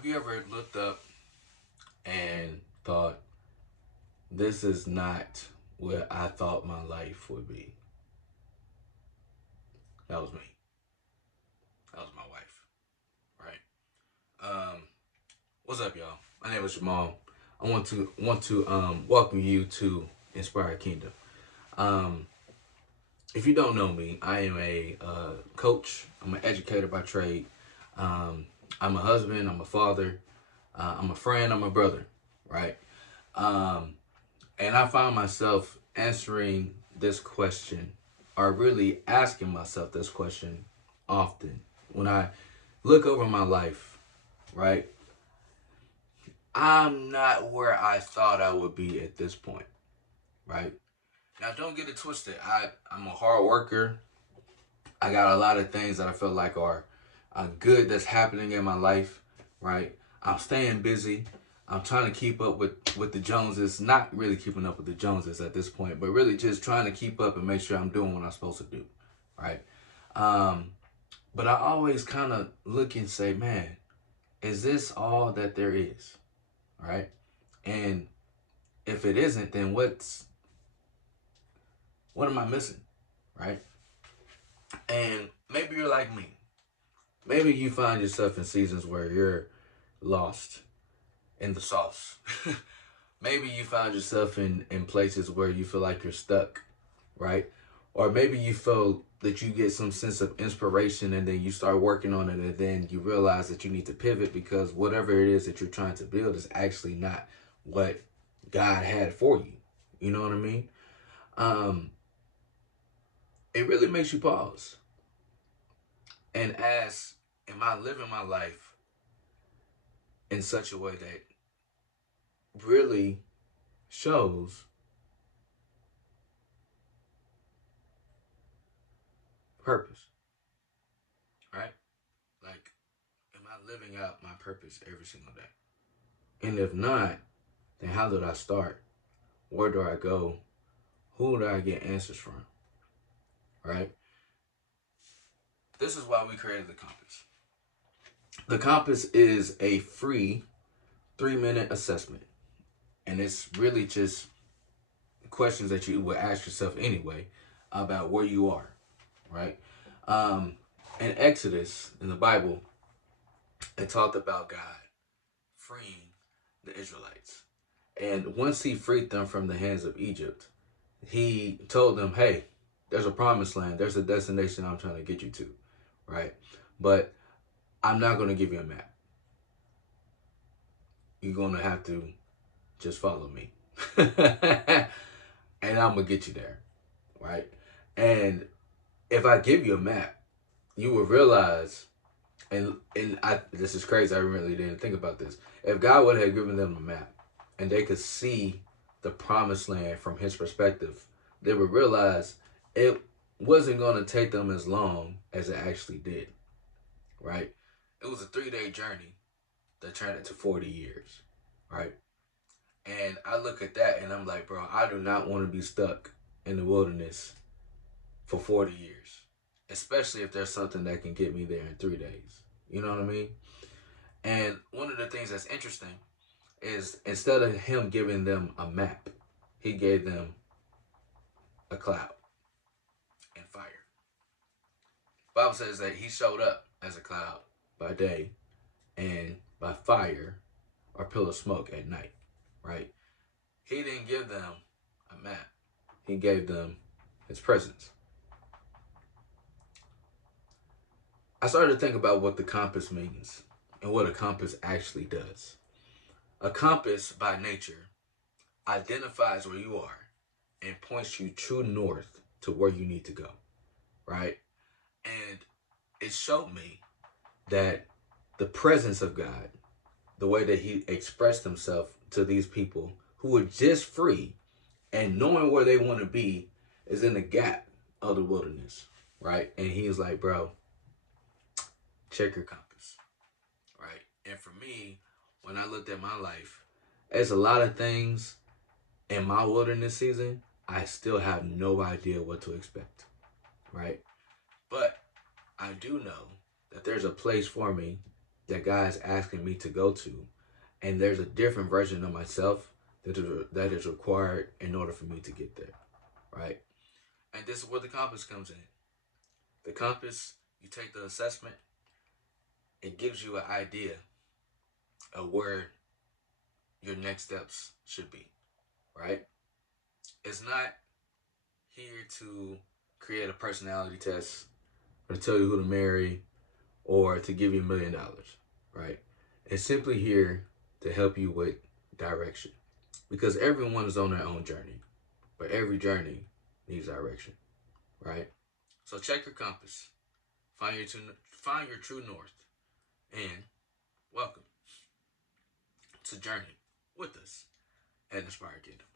Have you ever looked up and thought, this is not what I thought my life would be? That was me. That was my wife, right? What's up, y'all? My name is Jamal. I want to welcome you to Inspire Kingdom. Um, if you don't know me, I am a coach. I'm an educator by trade. Um, I'm a husband. I'm a father. I'm a friend. I'm a brother, right? Um, And I find myself answering this question, or really asking myself this question often. When I look over my life, right? I'm not where I thought I would be at this point, right? Now, don't get it twisted. I'm a hard worker. I got a lot of things that I feel like are good that's happening in my life, right? I'm staying busy. I'm trying to keep up with the Joneses. Not really keeping up with the Joneses at this point, but really just trying to keep up and make sure I'm doing what I'm supposed to do, right? Um, but I always kind of look and say, man, is this all that there is, right? And if it isn't, then what am I missing, right? And maybe you're like me. Maybe you find yourself in seasons where you're lost in the sauce. Maybe you find yourself in places where you feel like you're stuck, right? Or maybe you feel that you get some sense of inspiration and then you start working on it and then you realize that you need to pivot because whatever it is that you're trying to build is actually not what God had for you. You know what I mean? Um, it really makes you pause and ask, am I living my life in such a way that really shows purpose, right? Like, am I living out my purpose every single day? And if not, then how did I start? Where do I go? Who do I get answers from? Right? This is why we created the compass. The compass is a free 3-minute assessment. And it's really just questions that you would ask yourself anyway about where you are, right? Um, in Exodus, in the Bible, it talked about God freeing the Israelites. And once he freed them from the hands of Egypt, he told them, hey, there's a promised land, there's a destination I'm trying to get you to, right? But I'm not going to give you a map. You're going to have to just follow me. And I'm going to get you there, right? And if I give you a map, you will realize, this is crazy, I really didn't think about this. If God would have given them a map and they could see the promised land from his perspective, they would realize it wasn't going to take them as long as it actually did, right? It was a 3-day journey that turned into 40 years, right? And I look at that and I'm like, bro, I do not want to be stuck in the wilderness for 40 years, especially if there's something that can get me there in 3 days. You know what I mean? And one of the things that's interesting is instead of him giving them a map, he gave them a cloud and fire. The Bible says that he showed up as a cloud by day and by fire or pillar of smoke at night, right? He didn't give them a map. He gave them his presence. I started to think about what the compass means and what a compass actually does. A compass, by nature, identifies where you are and points you true north to where you need to go, right? And it showed me that the presence of God, the way that he expressed himself to these people who were just free and knowing where they want to be, is in the gap of the wilderness, right? And he was like, bro, check your compass, right? And for me, when I looked at my life, there's a lot of things in my wilderness season, I still have no idea what to expect, right? But I do know that there's a place for me that God is asking me to go to, and there's a different version of myself that is required in order for me to get there, right? And this is where the compass comes in. The compass, you take the assessment, it gives you an idea of where your next steps should be, right? It's not here to create a personality test or to tell you who to marry or to give you $1,000,000, right? It's simply here to help you with direction because everyone is on their own journey, but every journey needs direction, right? So check your compass, find your true north, and welcome to Journey with us at Inspired Kingdom.